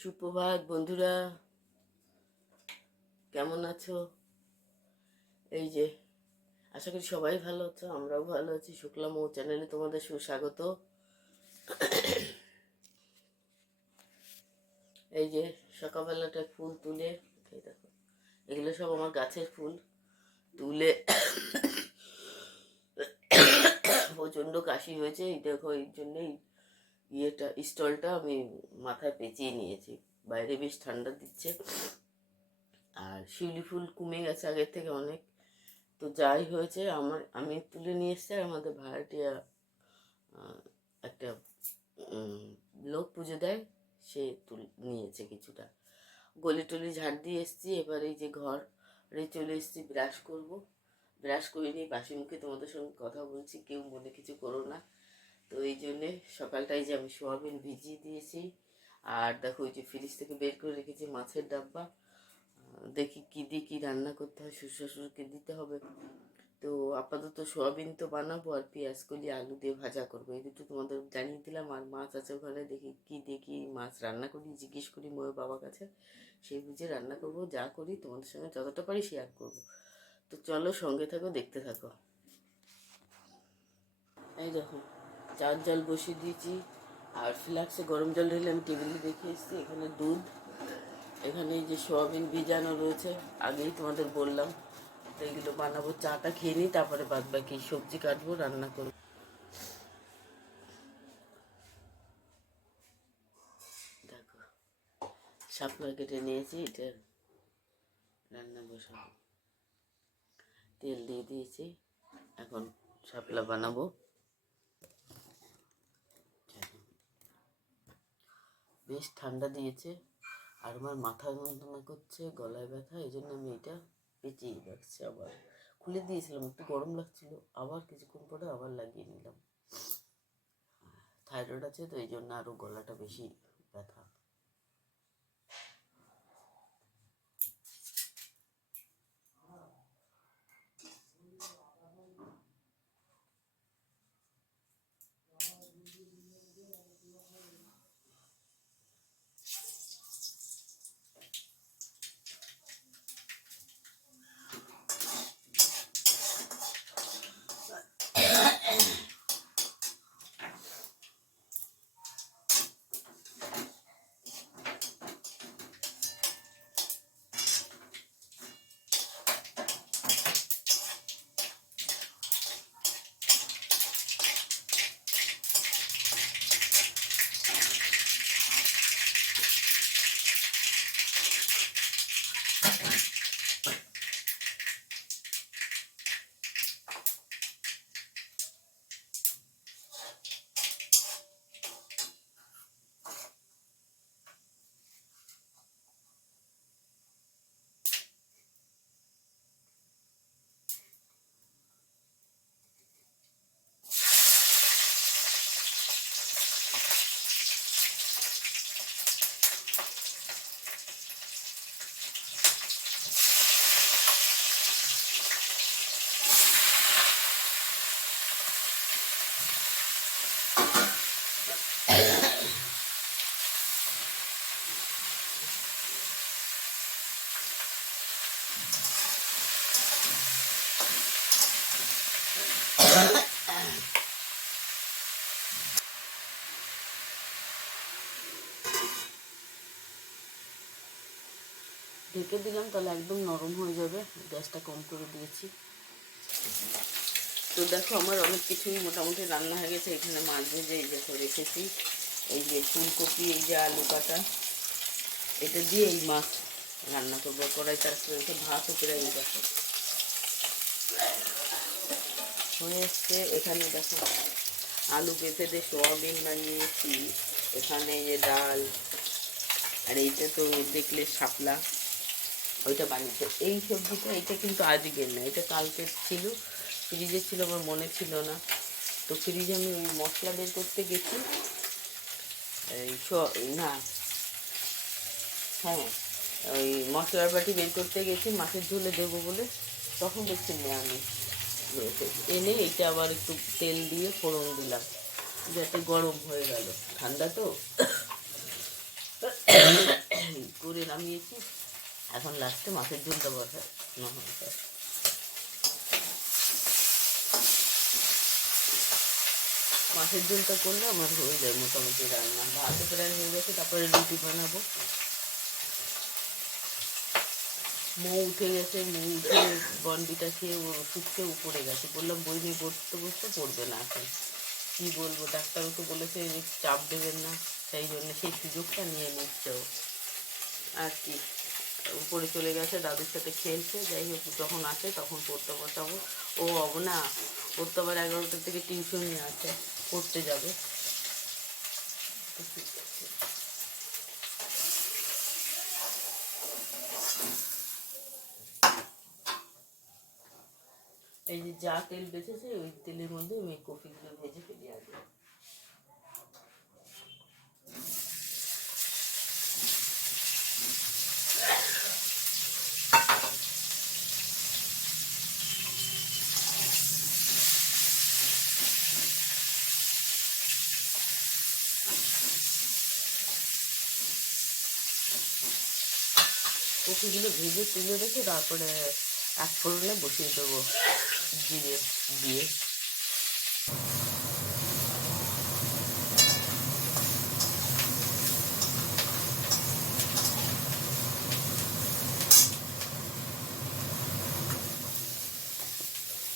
সুপ্রভাত বন্ধুরা, কেমন আছো? এই যে আশা করি সবাই ভালো আছো, আমরাও ভালো আছি। শুক্লা মৌ চ্যানেলে তোমাদের সুস্বাগত। এই যে সকালবেলাটা ফুল তুলে, এই দেখো এগুলো সব আমার গাছের ফুল তুলে প্রচণ্ড কাশি হয়েছে। এই দেখো এই জন্যই স্টলটা আমি মাথায় পেঁচিয়ে নিয়েছি। বাইরে বেশ ঠান্ডা দিচ্ছে, আর শিউলি ফুল কমে গেছে আগের থেকে অনেক। তো যাই হয়েছে, আমি তুলে নিয়ে এসছি। আর আমাদের ভাড়াটিয়া একটা লোক পুজো দেয়, সে নিয়েছে কিছুটা। গলি টলি ঝাড় দিয়ে এসছি। এবার এই যে ঘরে চলে এসছি, ব্রাশ করব। ব্রাশ করে নিয়ে বাসি মুখে তোমাদের সঙ্গে কথা বলছি, কেউ মনে কিছু করো না। তো এই জন্যে সকালটাই যে আমি সোয়াবিন ভিজিয়ে দিয়েছি। আর দেখো ওই যে ফ্রিজ থেকে বের করে রেখেছি মাছের ডাব্বা। দেখি কী দিয়ে কী রান্না করতে হয়, শ্বশুরকে দিতে হবে। তো আপাতত সোয়াবিন তো বানাবো, আর পেঁয়াজ কলি আলু দিয়ে ভাজা করবো। এই দুটো তোমাদের জানিয়ে দিলাম। আর মাছ আছে ওখানে, দেখি কি মাছ রান্না করি, জিজ্ঞেস করি ময়ের বাবার কাছে। সেই বুঝে রান্না করব। যা করি তোমাদের সঙ্গে যতটা পারি শেয়ার করব। তো চলো সঙ্গে থাকো, দেখতে থাকো। এই দেখো চার জল বসিয়ে দিয়েছি, আর ফ্লাক্সে গরম জল ঢেলে আমি টেবিলে রেখে এসেছি। এখানে দুধ, এখানে এই যে সোয়াবিন ভিজানো রয়েছে, আগেই তোমাদের বললাম। তো এগুলো বানাবো, চাটা খেয়ে নিই, তারপরে বাদ বাকি সবজি কাটবো, রান্না করবো। দেখো শাপলা কেটে নিয়েছি, এটা রান্না বসাবো। তেল দিয়ে দিয়েছি, এখন শাপলা বানাবো। বেশ ঠান্ডা দিয়েছে, আর আমার মাথা যন্ত্রণা করছে, গলায় ব্যথা, এই জন্য আমি এটা পেঁচিয়ে রাখছি। আবার খুলে দিয়েছিলাম, একটু গরম লাগছিল, আবার কিছুক্ষণ পরে আবার লাগিয়ে নিলাম। থাইরয়েড আছে তো, এই জন্য আরও গলাটা বেশি ব্যথা। ঢেকে দিলাম, তাহলে একদম নরম হয়ে যাবে। গ্যাসটা কম করে দিয়েছি। তো দেখো আমার অনেক কিছুই মোটামুটি রান্না হয়ে গেছে। এখানে মাছ ভেজে এই দেখো রেখেছি, এই যে ফুলকপি, এই যে আলু কাটা, এটা দিয়ে এই মাছ রান্না করবো। কড়াইতে আসলে রেখে ভাতও প্রায় দেখো হয়ে এসছে। এখানে দেখো আলু পেঁপে দিয়ে সোয়াবিন বানিয়েছি, এখানে এই যে ডাল, আর এইটা তো দেখলে শাপলা, ওইটা বানিয়েছে। এই সবজিটা এটা কিন্তু আজকের না, এটা কালকের ছিল, ফ্রিজে ছিল, আমার মনে ছিল না। তো ফ্রিজে আমি ওই মশলা বের করতে গেছি, এই না হ্যাঁ ওই মশলার বাটি বের করতে গেছি মাছের ঝোলে দেবো বলে, তখন দেখছি নেওয়া নেই। এনে এইটা আবার একটু তেল দিয়ে ফোড়ন দিলাম, যাতে গরম হয়ে গেল। ঠান্ডা তো করে নামিয়েছি। এখন লাস্টে মাছের ঝোলটা বসায় না হয়। মাছের ঝোলটা করলে আমার হয়ে যায় মোটামুটি রান্না। ভাতও প্রায় হয়ে গেছে, তারপরে রুটি বানাবো। মৌ উঠে গেছে, মৌ উঠে বন্ডিটা খেয়ে ওষুধ খেয়ে উপরে গেছে। বললাম বই নিয়ে পড়তে বসতে পড়বে না। এখন কী বলবো, ডাক্তারও বলেছে চাপ দেবেন না, সেই জন্য সেই সুযোগটা নিয়ে নিচ্ছে ও আর কি। উপরে চলে গেছে, দাদুর সাথে খেলছে। যাই হোক, যখন আসে তখন পড়তে বসাবো। ও না, ওর তো আবার 11টা থেকে টিউশনই আছে, পড়তে যাবে। এই যে যা তেল বেঁচেছে ওই তেলের মধ্যে আমি কফিগুলো ভেজে ফেলি আগে। কফিগুলো ভেজে তুলে রেখে তারপরে এক ফোড়নে বসিয়ে দেবো জিরে দিয়ে।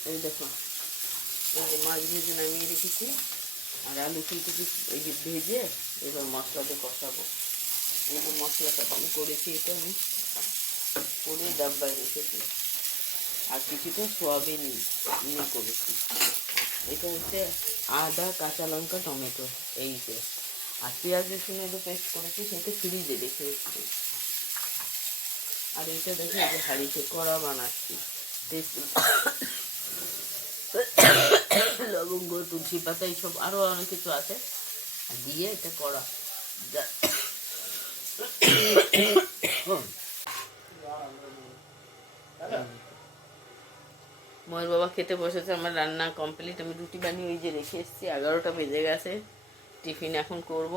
এই দেখো, এই যে মাছ ভেজে নামিয়ে রেখেছি, আর আলু ফুলকপি এই যে ভেজে এবার মশলাতে কষাবো। এই যে মশলাটা আমি করেছি, এটা আমি করে ডাব্বায় রেখেছি। আর কিছুটা সোয়াবিন নিয়ে করেছি। এটা হচ্ছে আদা, কাঁচা লঙ্কা, টমেটো, এই পেস্ট। আর পেঁয়াজ রসুনের যে পেস্ট করেছি সেটা ফ্রিজে রেখে এসেছি। আর এটা দেখে এই যে হাঁড়িতে কড়া বানাচ্ছি। লবঙ্গ, তুলসী পাতা, এইসব আরও অনেক কিছু আছে দিয়ে এটা করা। ময়ের বাবা খেতে বসেছে, আমার রান্না কমপ্লিট। আমি রুটি বানিয়ে ওই যে রেখে এসেছি, 11টা বেজে গেছে। টিফিন এখন করব।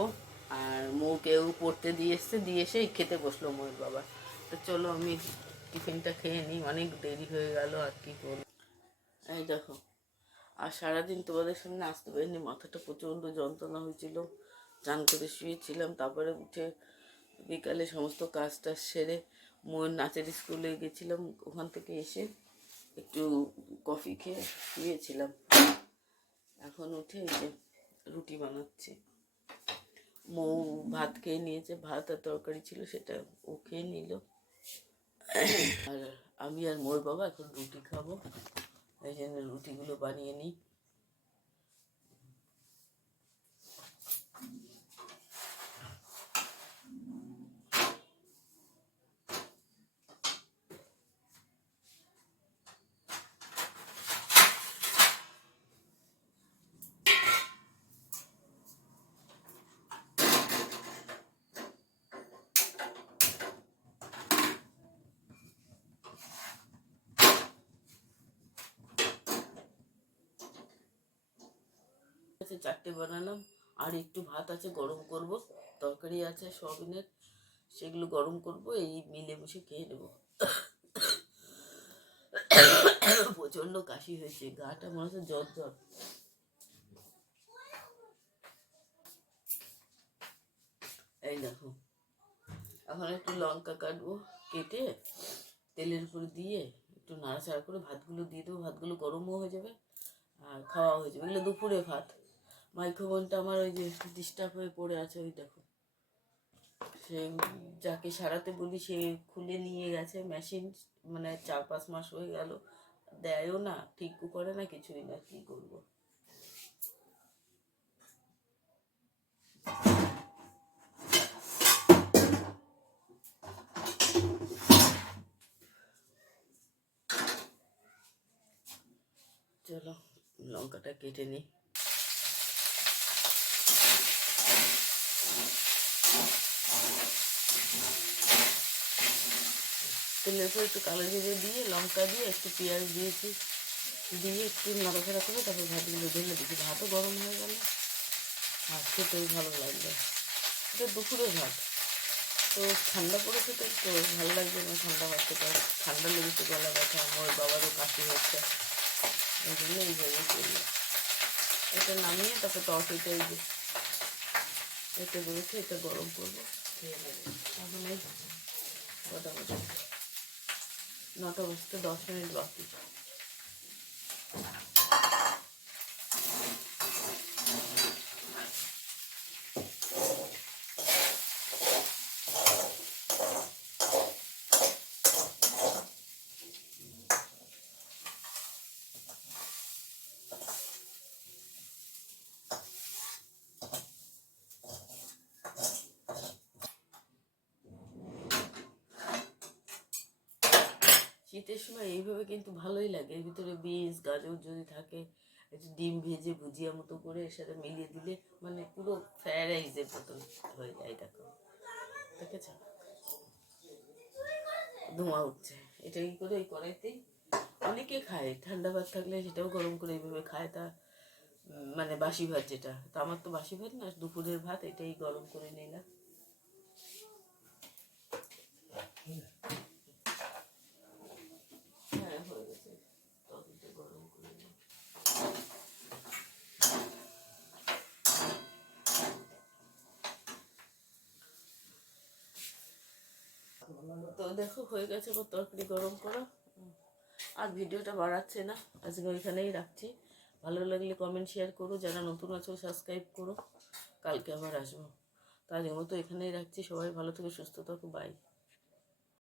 আর মৌকেও পড়তে দিয়ে এসছে, দিয়ে এসে খেতে বসলো ময়ের বাবা। তো চলো আমি টিফিনটা খেয়ে নিই, অনেক দেরি হয়ে গেল আর কি করব। এই দেখো, আর সারাদিন তোমাদের সামনে আসতে পারিনি, মাথাটা প্রচণ্ড যন্ত্রণা হয়েছিল। চান করে শুয়েছিলাম, তারপরে উঠে বিকালে সমস্ত কাজ টাজ সেরে ময়ূর নাচের স্কুলে গেছিলাম। ওখান থেকে এসে একটু কফি খেয়ে শুয়েছিলাম। এখন উঠে এই যে রুটি বানাচ্ছি। মৌ ভাত খেয়ে নিয়েছে, ভাত আর তরকারি ছিল সেটা ও খেয়ে নিল। আর আমি আর মোর বাবা এখন রুটি খাবো, এই জন্য রুটিগুলো বানিয়ে নিই। চারটে বানালাম, আর একটু ভাত আছে গরম করব, তরকারি আছে সয়াবিনের, সেগুলো গরম করব, এই মিলেমিশে খেয়ে নেব। প্রচন্ড কাশি হয়েছে, গাটা মনে হচ্ছে জ্বর জ্বর। এই দেখো, এখন একটু লঙ্কা কাটবো, কেটে তেলের উপরে দিয়ে একটু নাড়াচাড়া করে ভাতগুলো দিয়ে দেবো। ভাতগুলো গরমও হয়ে যাবে আর খাওয়া হয়ে যাবে। এগুলো দুপুরে ভাত। মাইক্রোওভেনটা আমার ওই যে ডিস্টার্ব হয়ে পড়ে আছে, ওই দেখো। সে যাকে সারাতে বলি সে খুলে নিয়ে গেছে মেশিন, মানে 4-5 মাস হয়ে গেল, দেয়ও না, ঠিকও করে না, কিছুই না, কি করবো। চলো লঙ্কাটা কেটে নিই। তেলের পর একটু কালো জিরে দিয়ে, লঙ্কা দিয়ে, একটু পেঁয়াজ দিয়েছি, দিয়ে একটু নাড়াচাড়া করে তারপর ভাতগুলো ঢেলে দিচ্ছি। ভাতও গরম হয়ে গেল, আর খেতেও ভালো লাগবে। এটা দুপুরে ভাত। তো ঠান্ডা পড়েছে তো একটু ভালো লাগছে না, ঠান্ডা হচ্ছে, ঠান্ডা লেগেছে, গলা ব্যথা, আমার বাবারও কাশি হচ্ছে, এই জন্য এইভাবেই করলো। এটা নামিয়ে তারপর টর্চটা এই যে এটা রয়েছে, এটা গরম করবো, খেয়ে নেবে। এখন এই কটা বাজে, 9টা বাজতে 10 মিনিট বাকি। শীতের সময় এইভাবে কিন্তু ভালোই লাগে, এর ভিতরে বিনস গাজর যদি থাকে, একটু ডিম ভেজে ভুজিয়া মতো করে এর সাথে মিলিয়ে দিলে মানে পুরো ফ্রাইড রাইসের মতন হয়ে যায়। দেখো, দেখেছ ধোঁয়া উঠছে, এটাই করে ওই কড়াইতেই অনেকে খায়, ঠান্ডা ভাত থাকলে সেটাও গরম করে এইভাবে খায়। তা মানে বাসি ভাত যেটা, তা আমার তো বাসি ভাত না, দুপুরের ভাত, এটাই গরম করে নিলাম। হ্যাঁ হয়ে গেছে, তরকারিটা গরম করে নিলাম। তো দেখো হয়ে গেছে আমার তরকারি গরম করা। আর ভিডিওটা বাড়াচ্ছে না, আজকে ওইখানেই রাখছি। ভালো লাগলে কমেন্ট শেয়ার করো, যারা নতুন আছো সাবস্ক্রাইব করো, কালকে আবার আসবো। তার মতো এখানেই রাখছি, সবাই ভালো থেকে সুস্থ থাকো, বাই।